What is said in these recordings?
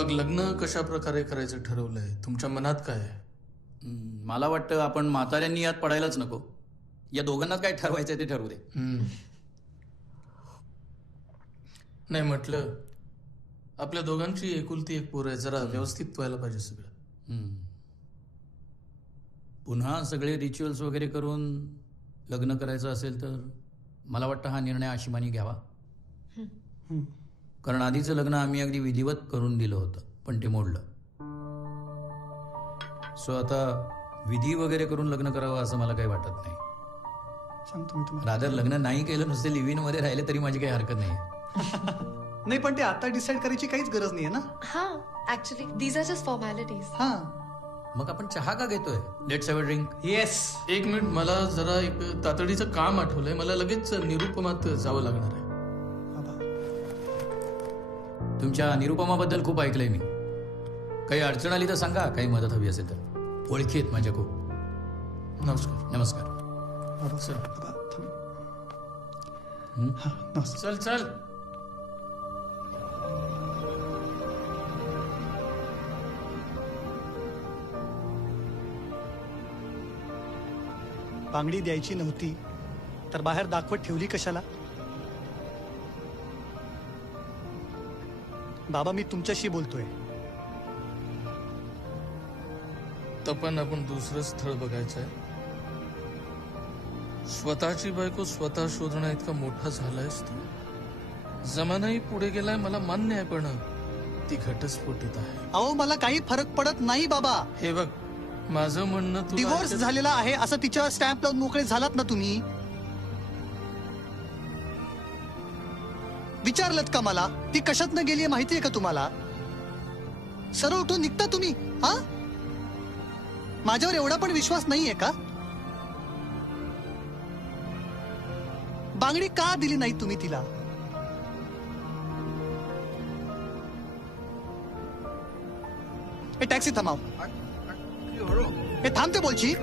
मग लग्न कशा प्रकारे करायचं ठरवलंय? तुमच्या मनात काय आहे? मला वाटतं आपण म्हाताऱ्यांनी यात पडायलाच नको. या दोघांनाच काय ठरवायचं ते ठरवू दे. नाही म्हटलं, आपल्या दोघांची एकुलती एक पोर आहे, जरा व्यवस्थित व्हायला पाहिजे सगळं. पुन्हा सगळे रिच्युअल्स वगैरे करून लग्न करायचं असेल तर मला वाटतं हा निर्णय आशिमानी घ्यावा. कारण आधीचं लग्न आम्ही अगदी विधिवत करून दिलं होतं, पण ते मोडलं. सो आता विधी वगैरे करून लग्न करावं असं मला काही वाटत नाही. सांगतो मी तुम्हाला. रादर लग्न नाही केलं, नुसते लिव्ह इन मध्ये राहिले तरी माझी काही हरकत नाही. नाही, पण ते आता डिसाईड करायची काहीच गरज नाहीये ना. हा, actually these are just formalities. हा, मग आपण चहा का घेतोय? Let's have a drink. Yes. एक मिनिट, मला जरा एक तातडीचं काम आठवलंय. मला लगेच निरुपमात जावं लागणार आहे. तुमच्या निरुपमाबद्दल खूप ऐकलंय मी. काही अडचण आली तर सांगा, काही मदत हवी असेल तर. ओळखी आहेत माझ्या खूप. नमस्कार. नमस्कार. बाबा, चल. बाबा, थांब. हा, नमस्कार. चल चल. बांगडी द्यायची नव्हती तर बाहेर दाखवत ठेवली कशाला? बाबा, मी तुमच्याशी बोलतोय. तपन आपण दुसरं स्थळ बघायचंय. स्वतःची बायको स्वतः शोधण्या इतका मोठा झालायस तू. जमानाही पुढे गेलाय, मला मान्य आहे, पण ती घटस्फोटित आहे. अहो, मला काही फरक पडत नाही बाबा. हे बघ, माझं म्हणणं तुला डिवोर्स झालेला आहे असं तिच्यावर स्टॅम्प लावून मोकळे झालात ना तुम्ही? विचारलत का मला ती कशातनं गेलीये माहितीये का तुम्हाला? सरळ उठून निघता तुम्ही. हा, माझ्यावर एवढा पण विश्वास नाहीये का? बांगडी का दिली नाही तुम्ही तिला? टॅक्सी थांबाव. हे थांबते बोलची.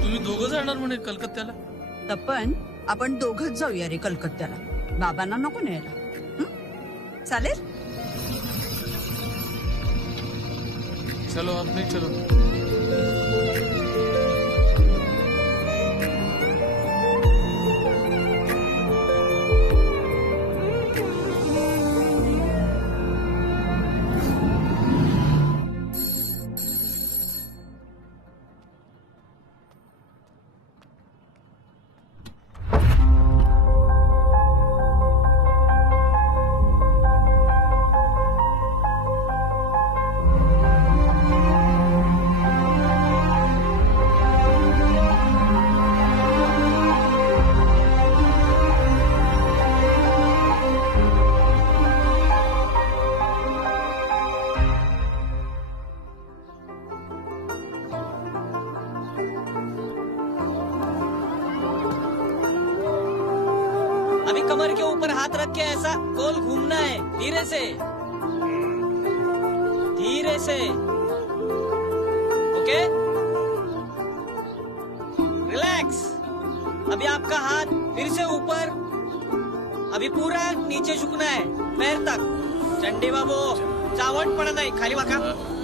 तुम्ही दोघं जाणार म्हणे कलकत्त्याला? तपन, आपण दोघच जाऊया रे कलकत्त्याला. बाबांना नको न्यायला. चालेल? चलो, आप नहीं चलो. अभी कमर के ऊपर हाथ रख के ऐसा गोल घूमना है, धीरे से, धीरे से. Okay, relax. अभी आपका हाथ फिर से ऊपर, अभी पूरा नीचे झुकना है, पैर तक. चंडी बाबू, चावट पडत नाही, खाली वाका.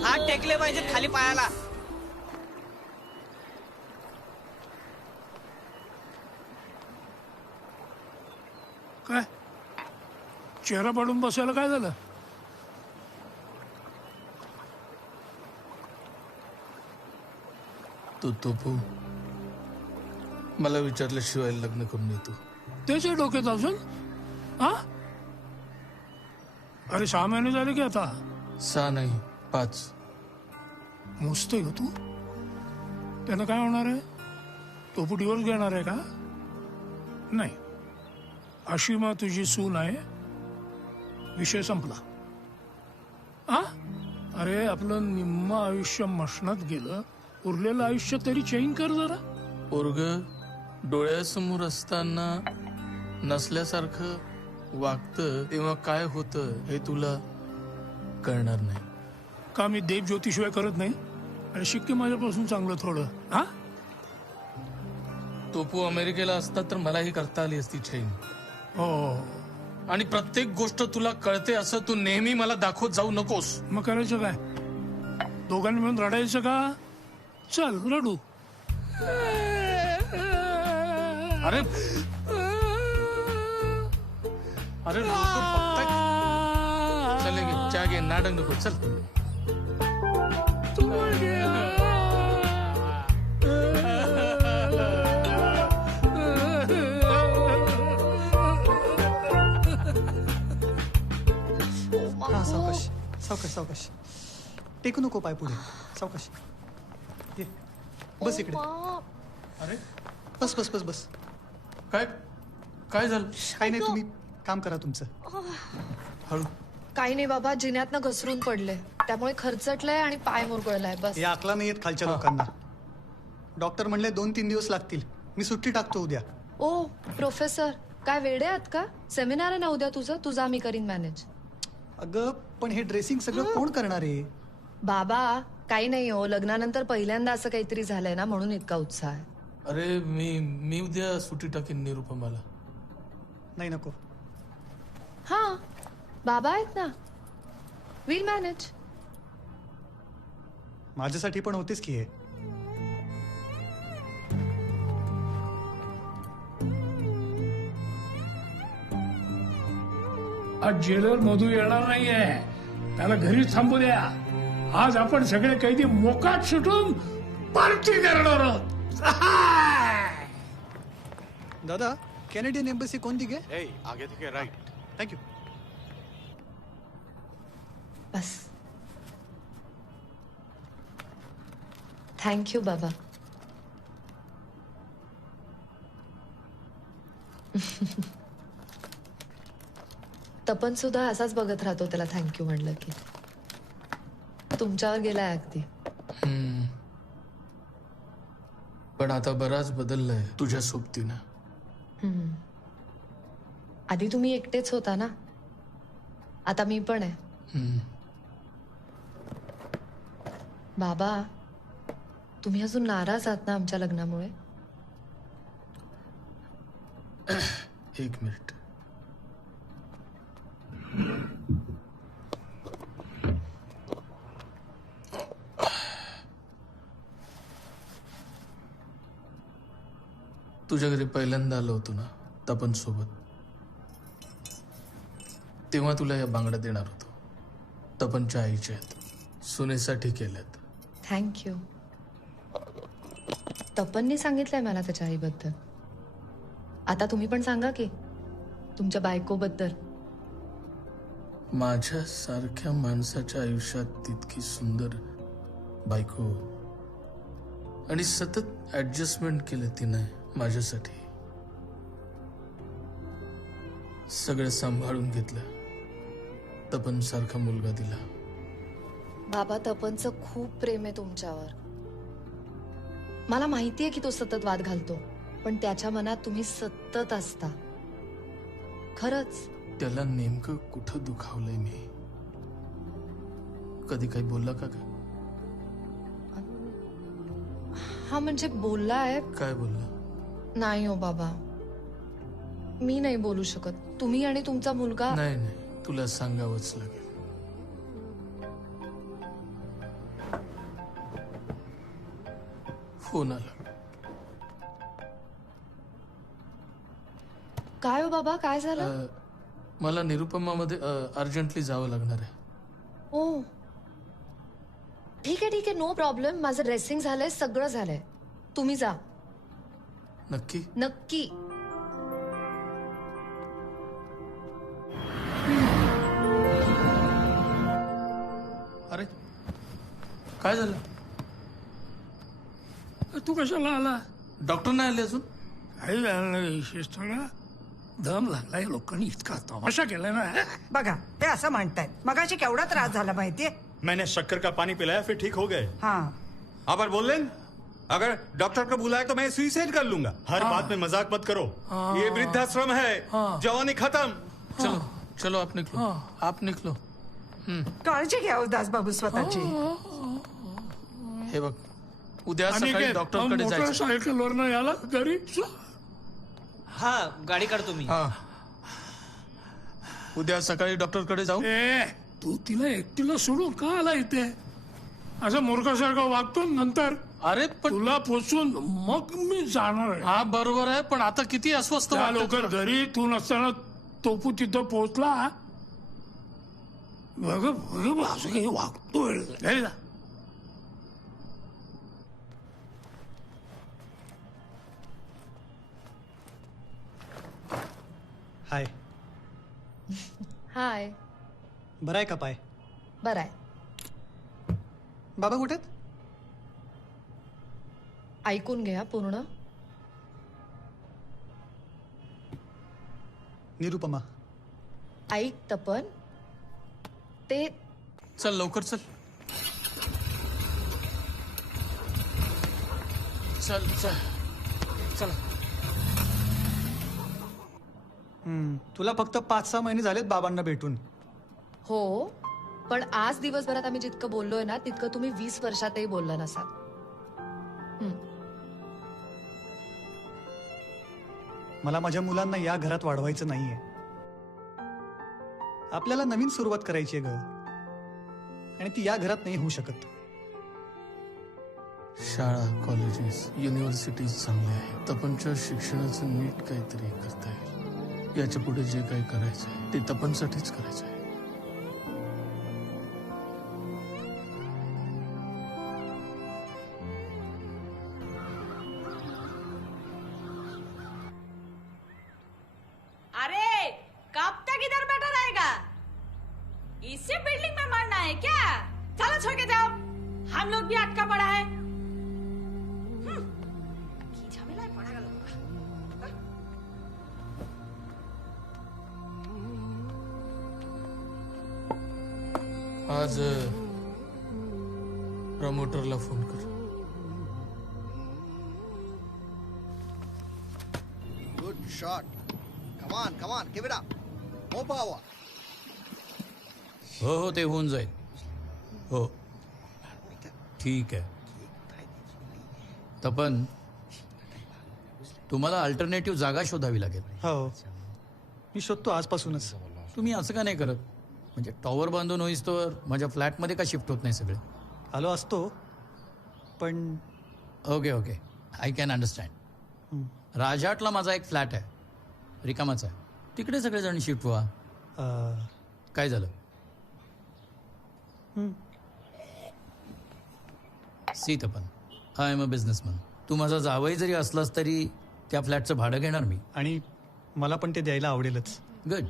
हात टेकले पाहिजेत खाली पायाला. काय चेहरा पडून बसायला काय झालं? तू तोपू, मला विचारल्याशिवाय लग्न करून येतो. त्याच्या डोक्यात अजून? हा, अरे 6 महिने झाले की आता. 6 नाही 5. मोजतोय तू. त्यानं काय होणार आहे? तो डिवोर्स घेणार आहे का? नाही, आशिमा तुझी सून आहे, विषय संपला. हा, अरे आपलं निम्म आयुष्य मशनात गेलं, उरलेलं आयुष्य तरी चेंज कर जरा. पोरग डोळ्यासमोर असताना नसल्यासारखं वागतं तेव्हा काय होतं हे तुला कळणार नाही. का मी देव ज्योतिशिवाय करत नाही आणि शिक्के माझ्यापासून चांगलं थोडं. हा टोपू अमेरिकेला असता तर मलाही करता आली असती चैन. हो आणि प्रत्येक गोष्ट तुला कळते असं तू नेहमी मला दाखवत जाऊ नकोस. मग करायचं काय? दोघांनी मिळून रडायचं का? चल रडू. अरे अरे लोक बघतायत. चल घे चहा घे, नाटक नको. चल हा सावकाश सावकाश सावकाश. टेकू नको पाय पुढे. सावकाश ये. बस इकडे. अरे बस बस बस बस. काय काय झालं? काही नाही, तुम्ही काम करा तुमचं. हळू. काही नाही बाबा, जिन्यातनं घसरून पडले त्यामुळे खरचटलंय आणि पाय मुरगळलाय बस. या अकला नाही येत खालच्या लोकांना. डॉक्टर म्हणले 2-3 दिवस लागतील. मी सुट्टी टाकतो उद्या. ओ प्रोफेसर, काय वेडे आहात का? सेमिनार आहे ना उद्या तुझं, तुझा मी करीन मॅनेज. अगं पण हे ड्रेसिंग सगळं कोण करणार आहे? बाबा काही नाही हो, लग्नानंतर पहिल्यांदा असं काहीतरी झालंय ना म्हणून इतका उत्साह आहे. अरे मी उद्या सुट्टी टाकीन निरुपमाला. नाही नको. हा बाबा आहेत ना, विल मॅनेज. माझ्यासाठी पण होतेच की हे. आज जेलर मधू येणार नाहीये, त्याला घरीच थांबू द्या. आज आपण सगळे कैदी मोकाट सुटून पार्टी करणार आहोत. दादा कॅनेडियन एम्बसी कोणती गे? आगे दिखे राइट. थँक्यू. बस. थँक्यू बाबा. तपन सुद्धा असाच बघत राहतो त्याला थँक्यू म्हणलं की. तुमच्यावर गेलाय अगदी. पण आता बराच बदललाय तुझ्या सोबतीनं. आधी तुम्ही एकटेच होता ना, आता मी पण आहे. बाबा तुम्ही अजून नाराज आहात ना आमच्या लग्नामुळे? एक मिनिट. तुझ्या घरी पहिल्यांदा आलो होतो ना तपन सोबत, तेव्हा तुला या बांगड्या देणार होतो. तपनच्या आईच्या आहेत, सुनेसाठी केल्यात. थँक्यू. तपननी सांगितलंय मला त्याच्या आईबद्दल. आता तुम्ही पण सांगा की तुमच्या बायकोबद्दल. माझ्या सारख्या माणसाच्या आयुष्यात तितकी सुंदर बायको आणि सतत ऍडजस्टमेंट केलं तिने माझ्यासाठी. सगळं सांभाळून घेतलं. तपन सारखा मुलगा दिला. बाबा तपनचं खूप प्रेम आहे तुमच्यावर. मला माहितीये की तो सतत वाद घालतो, पण त्याच्या मनात तुम्ही सतत असता. खरंच. त्याला नेमकं कुठं दुखावलंय मी? कधी काही बोलला का? हा म्हणजे बोललाय. काय बोलला? नाही हो बाबा, मी नाही बोलू शकत. तुम्ही आणि तुमचा मुलगा. नाही नाही, तुला सांगावंच लागेल. फोन आला. काय हो बाबा, काय झालं? मला निरुपमामध्ये अर्जंटली जावं लागणार आहे. ओ ठीक आहे, नो प्रॉब्लेम. माझं ड्रेसिंग झालंय, सगळं झालंय. तुम्ही जा. नक्की? नक्की. अरे काय झालं? तू कशाला आला? डॉक्टर नाही आले अजून? काही झालं नाही, विशेष थोडा दम लागलाय. लोकांनी इतका तमाशा केलाय ना. बघा ते असं म्हणतायत. मगाशी केवढा त्रास झाला माहितीये. मैंने शक्कर का पानी पिलाया फिर ठीक हो गए. हाँ আবার বললেন अगर डॉक्टर को बुलाए तो मैं सुसाइड कर लूंगा। हर बात में मजाक मत करो। ये वृद्धाश्रम है, जवानी खत्म। चलो चलो आप निकलो, आप निकलो. काळजी घ्या उदास बाबू स्वतःची. हे बघ, उद्या सकाळी अनिकेत, डॉक्टरकडे जायचं. मोटरसायकलवरनं याला घरी हा गाडी काढतो मी. हा, उद्या सकाळी डॉक्टरकडे जाऊ. ए तू तिला एकटीला सोडून का आला इथे? असं मूर्खासारखं वागतो नंतर अरे पण तुला पोचून मग मी जाणार आहे. हा बरोबर आहे, पण आता किती अस्वस्थ त्या वाटतं लवकर तुला. घरी तू नसताना तोपू तिथं पोहोचला. बघ बघ असं काही वागतोय. घरी जा. हाय. हाय. बरं आहे का पाय? बरं आहे. बाबा कुठे आहेत? ऐकून घ्या पूर्ण. निरुपमा. ऐक तपन, ते चल लवकर चल. चल चल चल. तुला फक्त 5-6 महिने झालेत बाबांना भेटून. हो, पण आज दिवसभरात आम्ही जितकं बोललोय ना तितकं तुम्ही 20 वर्षातही बोलला नसाल. मला माझ्या मुलांना या घरात वाढवायचं नाहीये. आपल्याला नवीन सुरुवात करायची आहे ग, आणि ती या घरात नाही होऊ शकत. शाळा, कॉलेजेस, युनिव्हर्सिटीज चांगले आहेत. तपनच्या शिक्षणाचं नीट काहीतरी करता येईल. याच्या पुढे जे काही करायचं आहे ते तपनसाठीच करायचं आहे. अरे कब तक इधर बैठा रहेगा? इसी बिल्डिंग में मरना है क्या? चलो छोड़ के जाओ, हम लोग भी अटका पड़ा है. की झमेला है पड़ा लोगों का. आज प्रमोटरला फोन कर. Good shot. Come on, give it up. More power. हो हो ते होऊन जाईल. हो ठीक आहे. तपन तुम्हाला अल्टरनेटिव्ह जागा शोधावी लागेल. हो, मी शोधतो आजपासूनच. तुम्ही असं का नाही करत? म्हणजे टॉवर बांधून होईस तर माझ्या फ्लॅटमध्ये का शिफ्ट होत नाही सगळे? आलो असतो, पण okay okay, I can understand. राजहाटला माझा एक फ्लॅट आहे, रिकामाच आहे. तिकडे सगळेजण शिफ्ट व्हा. काय झालं? See Tapan, I am a businessman. तू माझा जावई जरी असलास तरी त्या फ्लॅटचं भाडं घेणार मी. आणि मला पण ते द्यायला आवडेलच. Good,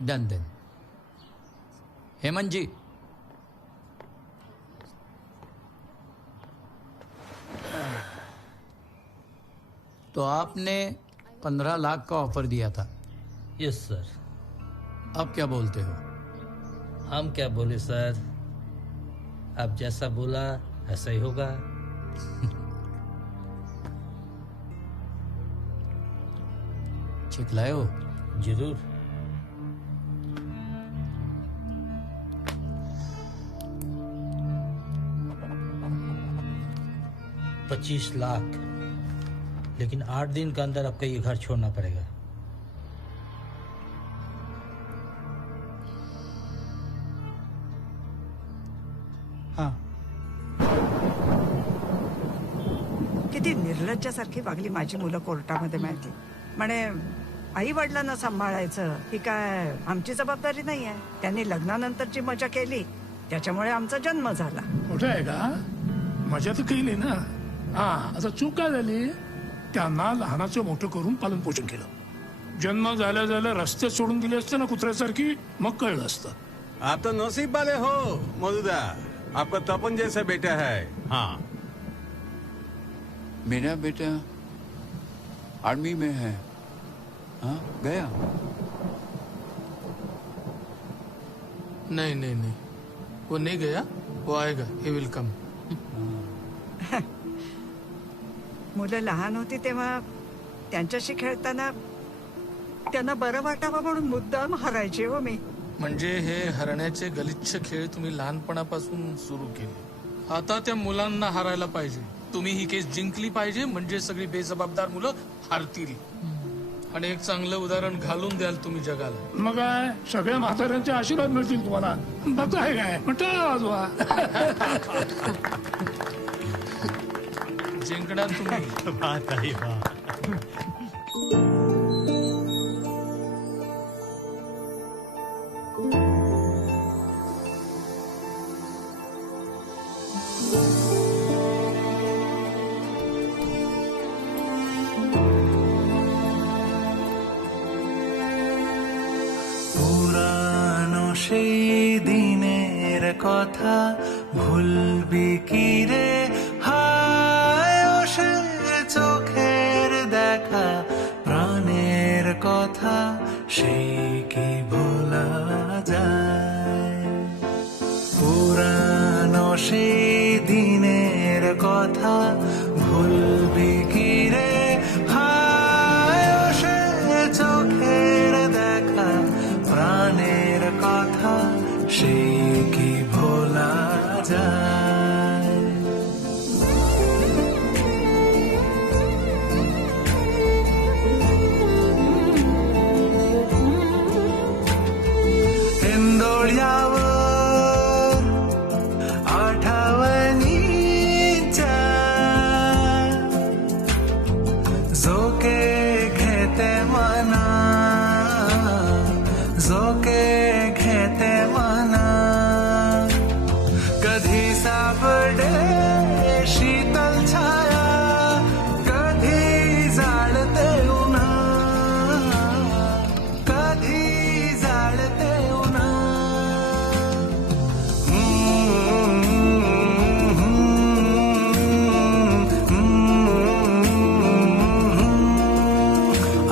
done then. Hemant ji, तो आपने 15 लाख का ऑफर दिया था. Yes sir. अब क्या बोलते हो? हम क्या बोले सर, आप जैसा बोला ऐसा ही होगा. चेक लाए हो? जरूर. $25 लाख, लेकिन 8 दिन के अंदर आपको ये घर छोड़ना पड़ेगा. हाँ. किती निर्लज्जासारखी वागली माझी मुलं कोर्टामध्ये माहिती. म्हणे आई वडिलांना सांभाळायचं ही काय आमची जबाबदारी नाही आहे. त्यांनी लग्नानंतरची मजा केली, त्याच्यामुळे आमचा जन्म झाला. मोठं आहे का? मजा तर केली ना. हा, आता चूक काय झाली? त्यांना लहानाचं मोठं करून पालन पोषण केलं. जन्म झाल्या झाल्या रस्ते सोडून दिले असते ना कुत्र्यासारखी, मग कळलं असतं. आप तो नसीब वाले हो मधुदा, आपका तपन जैसा बेटा है. हाँ, मेरा बेटा आर्मी में है. हाँ, गया? नहीं नहीं नहीं, वो नहीं गया, वो आएगा. He will come. मुलं लहान होती तेव्हा त्यांच्याशी खेळताना त्यांना बरं वाटावं म्हणून मुद्दाम हरायचे हो मी. म्हणजे हे हरण्याचे गलिच्छ खेळ तुम्ही लहानपणापासून सुरू केले. आता त्या मुलांना हारायला पाहिजे. तुम्ही ही केस जिंकली पाहिजे म्हणजे सगळी बेजबाबदार मुलं हारतील. आणि एक चांगलं उदाहरण घालून द्याल तुम्ही जगाला. मग काय सगळ्या म्हाताऱ्यांचे आशीर्वाद मिळतील तुम्हाला. बघ आहे काय म्हणता वाजवा. जिंकणार तुम्ही. बात आहे बा. পুরানো সেই দিনের কথা ভুলবি কি রে হায় ও সে চোখের দেখা প্রাণের কথা সেই কি ভোলা যায় পুরানো সেই দিনের কথা ভুলবি কি রে হায় ও সে চোখের দেখা প্রাণের কথা সেই কি ভোলা যায় हिंदोळ्यावर आठवणीच्या झोके घेते मना झोके घेते मना कधी सापडे शीतल छाया कधी जाळते उन्हा कधी जाळते उन्हा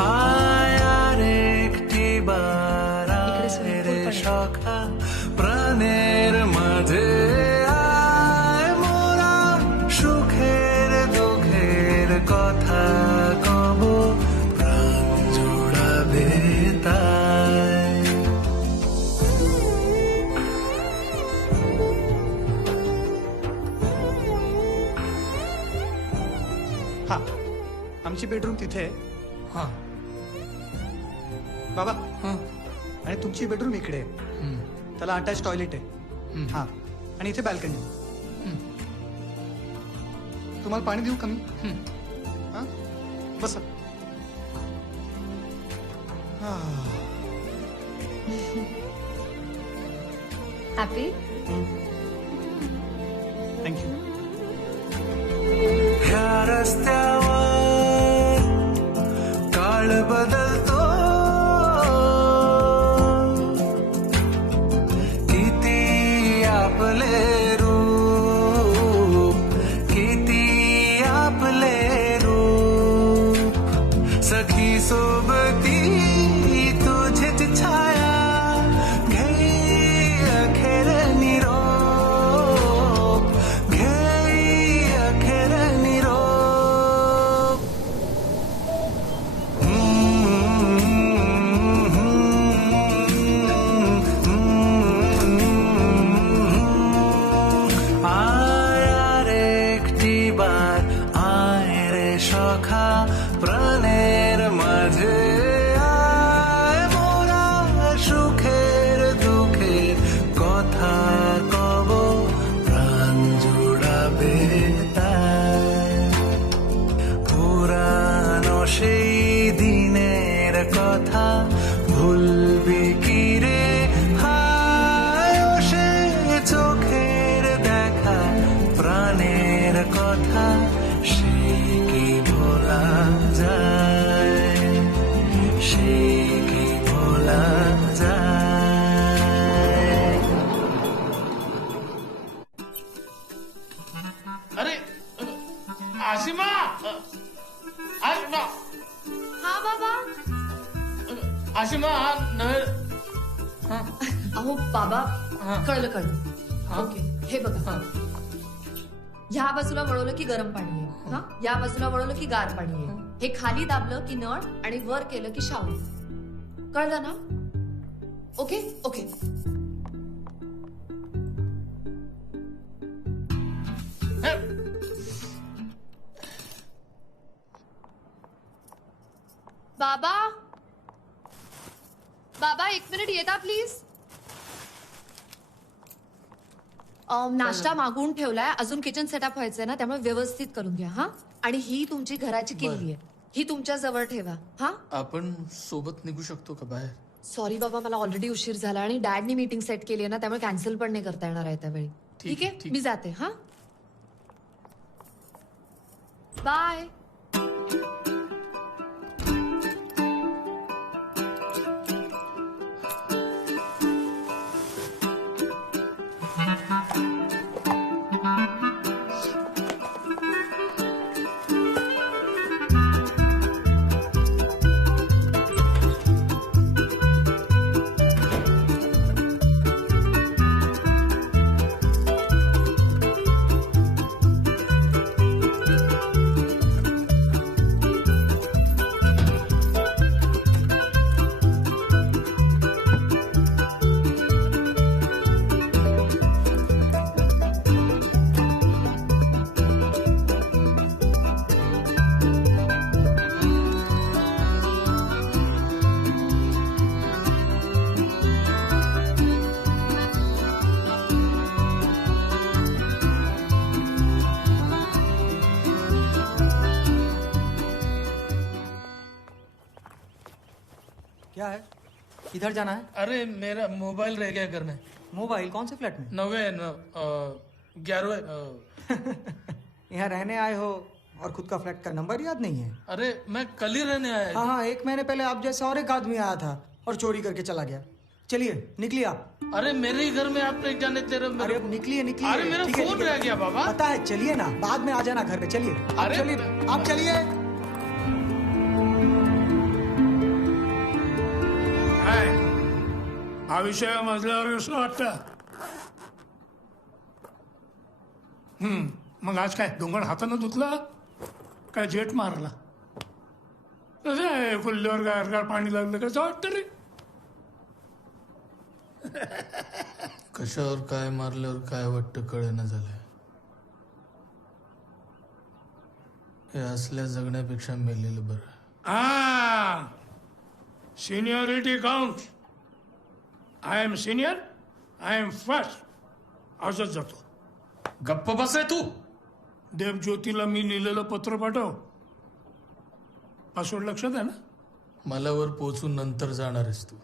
आया रे एकटी बारा रे शोखा প্রাণের মাঝে আয় মোরা সুখের দুঃখের কথা কব প্রাণ জোড়াবে তাই हा आमची बेडरूम तिथे आहे. हा बाबा हा आणि तुमची बेडरूम इकडे आहे. त्याला अटॅच टॉयलेट आहे. हा आणि इथे बॅल्कनी. तुम्हाला पाणी देऊ कमी? हा बसा. हॅपी? थँक्यू. ह्या रस्त्यावर काळ बदलतो किती आपले रूप किती आपले रूप सखी सोबती तुझीच छाया घेई अखेर निरोप घेई अखेर निरोप आया रे एकटी বার আয় রে সখা প্রাণের মাঝে আয় মোরা সুখের দুঃখের কথা কব প্রাণ জোড়াবে তাই পুরানো সেই দিনের কথা ভুলবি কি রে হায় ও সে চোখের দেখা প্রাণের কথা সেই কি ভোলা যায় সেই কি ভোলা যায় अरे आशिमा आशिमा हा बाबा. आशिमा हा नळ. अहो बाबा कळलं. ओके हे बघा ह्या बाजूला वळवलं की गरम पाणी आहे, हा या बाजूला वळवलं की गार पाणी आहे, हे खाली दाबलं की नळ आणि वर केलं की शावर. कळलं ना? Okay okay. बाबा बाबा 1 मिनिट येता प्लीज. नाश्ता मागवून ठेवलाय, अजून किचन सेटअप व्हायचंय ना, त्यामुळे व्यवस्थित करून घ्या हा. आणि ही तुमची घराची किल्ली आहे, ही तुमच्या जवळ ठेवा हा. आपण सोबत निघू शकतो का बाहेर? सॉरी बाबा, मला ऑलरेडी उशीर झाला आणि डॅडनी मीटिंग सेट केली आहे ना, त्यामुळे कॅन्सल पण नाही करता येणार आहे त्यावेळी. ठीक आहे, मी जाते हा. बाय. क्या है? किधर जाना है? अरे मेरा मोबाइल रह गया घर में. मोबाइल कौन से फ्लैट में? 11 यहाँ रहने आए हो और खुद का फ्लैट का नंबर याद नहीं है? अरे मैं कल ही रहने आया. हाँ हाँ, 1 महीने पहले आप जैसा और एक आदमी आया था और चोरी करके चला गया. चलिए निकलिए आप. अरे मेरे ही घर में आप नहीं जाने दे रहे. अरे अब निकलिए निकलिए. अरे मेरा फोन रह गया बाबा. पता है, चलिए ना, बाद में आ जाना घर पे. चलिए आप, चलिए आप, चलिए. हा विषय मजल्यावर असं वाटतं. मग आज काय डोंगर हातानं धुतला काय जेट मारला? कसं आहे, फुल्ल्यावर गारगार पाणी लागलं कसं वाटतं रे? कशावर काय मारल्यावर काय वाटतं कळेना झालंय. हे असल्या जगण्यापेक्षा मेलेलं बरं. Seniority count. I am senior, I am first. असंच जातो. गप्प बस रे तू. देवज्योतीला मी लिहिलेलं पत्र पाठव. पासवर्ड लक्षात आहे ना? मला वर पोहोचून नंतर जाणार आहेस तू.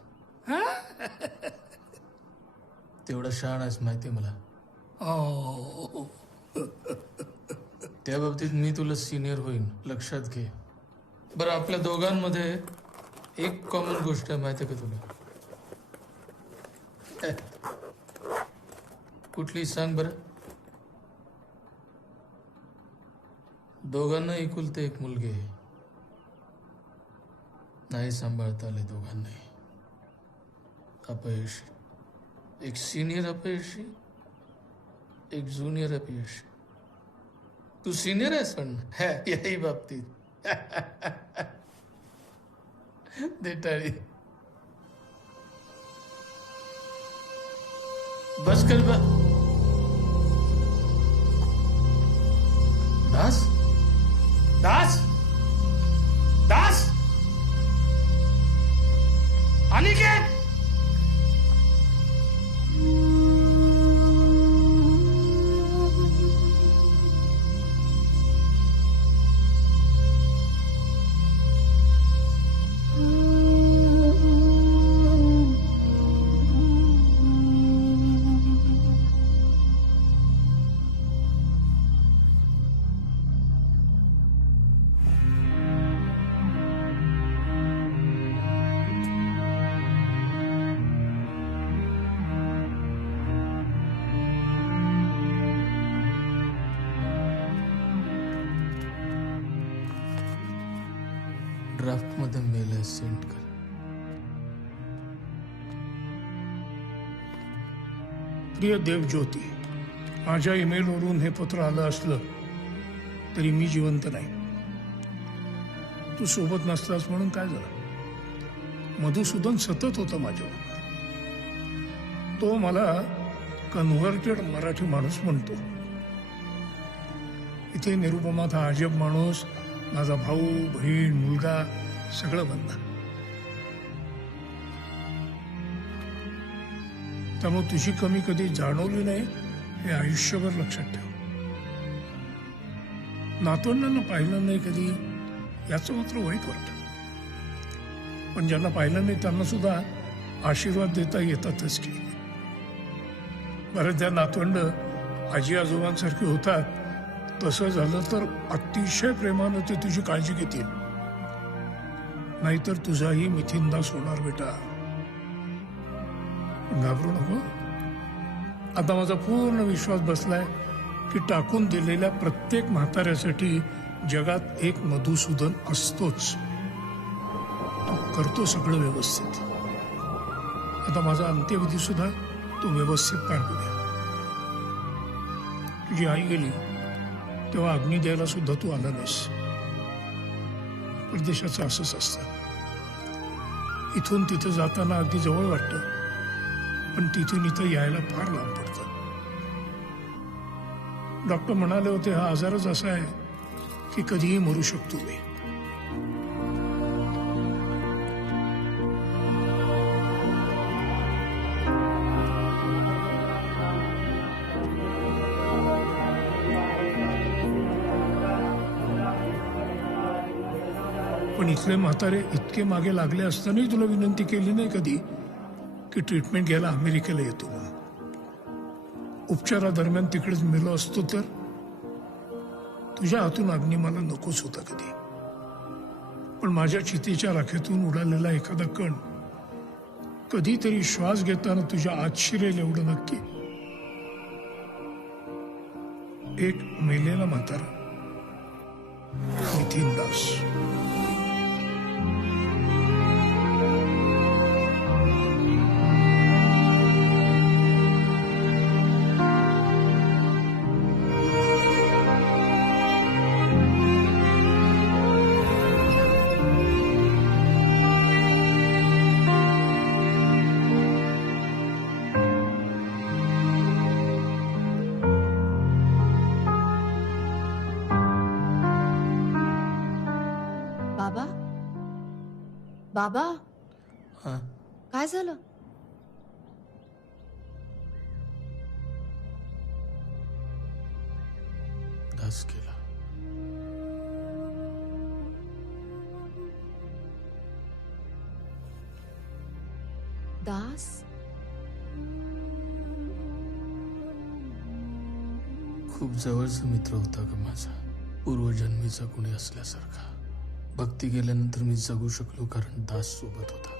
तेवढा शहाणा आहेस माहितीये मला. त्या बाबतीत मी तुला सिनियर होईन, लक्षात घे. बरं, आपल्या दोघांमध्ये एक कॉमन गोष्ट आहे, माहिती का तुला? कुठली सांग बरं. दोघांना एकुलते एक मुलगी आहे. नाही सांभाळता आले दोघांनाही. अपयश. एक सिनियर अपयशी, एक ज्युनियर अपयशी. तू सिनियर आहेस पण याही बाबतीत. देटाळी. बस कर बा. दास दास दास अनिकेत. ड्राफ्ट मध्ये मेल आहे, सेंड कर. प्रिय देवज्योती, माझ्या ईमेलवरून हे पत्र आलं असलं तरी मी जिवंत नाही. तू सोबत नसतास म्हणून काय झालं? मधुसूदन सतत होता माझ्यावर. तो मला कन्व्हर्टेड मराठी माणूस म्हणतो. इथे निरुपमात हा अजब माणूस, माझा भाऊ, बहीण, मुलगा सगळं बनला. त्यामुळे तुझी कमी कधी जाणवली नाही हे आयुष्यभर लक्षात ठेव. नातवंडांना पाहिलं नाही कधी याचं मात्र वाईट वाटतं. पण ज्यांना पाहिलं नाही त्यांना सुद्धा आशीर्वाद देता येतातच की. बरं, त्या नातवंड आजी आजोबांसारखी होतात. तसं झालं तर अतिशय प्रेमानं ते तुझी काळजी घेतील. नाहीतर तुझाही मिथिंदास होणार बेटा. घाबरू नको. आता माझा पूर्ण विश्वास बसलाय की टाकून दिलेल्या प्रत्येक म्हाताऱ्यासाठी जगात एक मधुसूदन असतोच. तो करतो सगळं व्यवस्थित. आता माझा अंत्यविधी सुद्धा तो व्यवस्थित पार पडेल. तुझी आई गेली तेव्हा अग्नी द्यायला सुद्धा तू आला नाहीस. परदेशाचं असंच असतं. इथून तिथं जाताना अगदी जवळ वाटतं, पण तिथून इथं यायला फार लांब पडतं. डॉक्टर म्हणाले होते हा आजारच असा आहे की कधीही मरू शकतो मी. पण इथले म्हातारे इतके मागे लागले असतानाही तुला विनंती केली नाही कधी की ट्रीटमेंट घ्यायला अमेरिकेला येतो म्हणून. उपचारादरम्यान तिकडेच मेलो असतो तर तुझ्या हातून अग्नी मला नकोच होता कधी. पण माझ्या चितेच्या राखेतून उडालेला एखादा कण कधीतरी श्वास घेताना तुझ्या आत शिरेल एवढं नक्की. एक मेलेला म्हातारा, मिथिंदास. बाबा, बाबा, हा, काय झालं? दास केला. दास? खूप जवळचा मित्र होता ग माझा. पूर्वजन्मीचा कुणी असल्यासारखा. भक्ती गेल्यानंतर मी जगू शकलो कारण दास सोबत होता.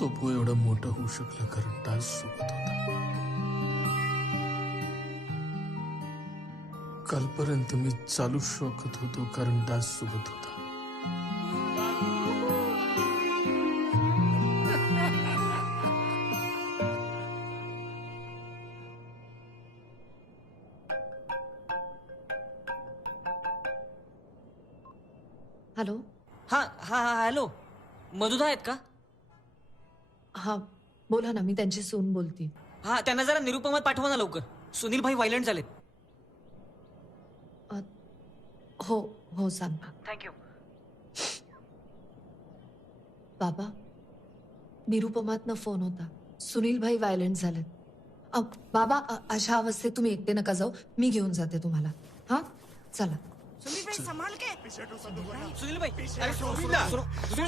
तो पो एवढं मोठं होऊ शकलं कारण दास सोबत होता. कालपर्यंत मी चालू शकत होतो कारण दास सोबत होता. हॅलो. हा हा हा हॅलो, मधुदा आहेत का? हा बोला ना, मी त्यांची सून बोलते. हा, त्यांना जरा निरुपमात पाठवा ना लवकर. सुनील भाई व्हायलंट झालेत. हो हो सांगा. थँक्यू. बाबा, निरुपमातनं फोन होता. सुनील भाई व्हायलंट झालेत. बाबा, अशा अवस्थेत तुम्ही एकटे नका जाऊ, मी घेऊन जाते तुम्हाला. हा चला. सुनील भाई संभाल के. सुनील भाई,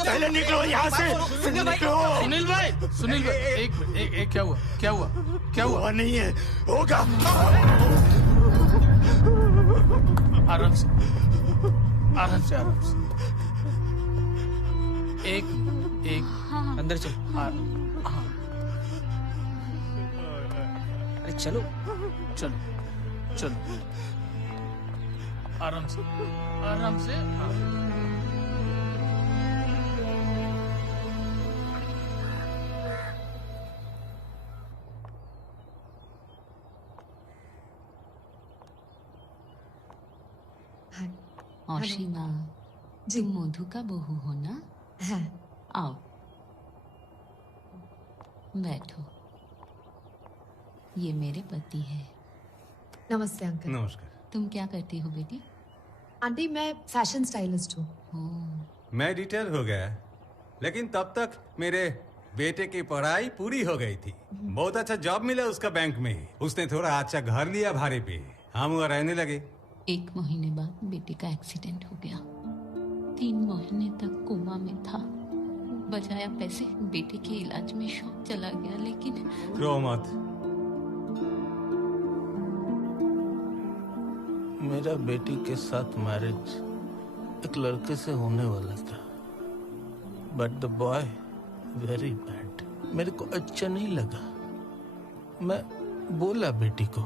पहले निकलो यहाँ से. सुनील भाई, सुनील भाई, सुनील भाई, एक क्या हुआ? क्या हुआ? क्या हुआ? नहीं है, होगा. आराम से, आराम से, आराम से. एक अंदर चल. अरे चलो चलो चलो. आराम से, आराम से. অসীমা तुम मधु का बहू हो ना? है। आओ बैठो। ये मेरे पति है। नमस्ते अंकल। नमस्कार। तुम क्या करती हो बेटी? आंटी मैं फैशन स्टाइलिस्ट हूँ। मैं रिटायर हो गया, लेकिन तब तक मेरे बेटे की पढ़ाई पूरी हो गई थी। बहुत अच्छा जॉब मिला उसका बैंक में। उसने थोड़ा अच्छा घर लिया भाड़े पे, हम वहाँ रहने लगे। 1 महीने बाद बेटे का एक्सीडेंट हो गया। 3 महीने तक कोमा में था। बचाया पैसे, बेटे के इलाज में शौक चला गया, लेकिन रो मत। मेरा बेटी के साथ मैरिज एक लड़के से होने वाला था, but the boy very bad. मेरे को अच्छा नहीं लगा। मैं बोला बेटी को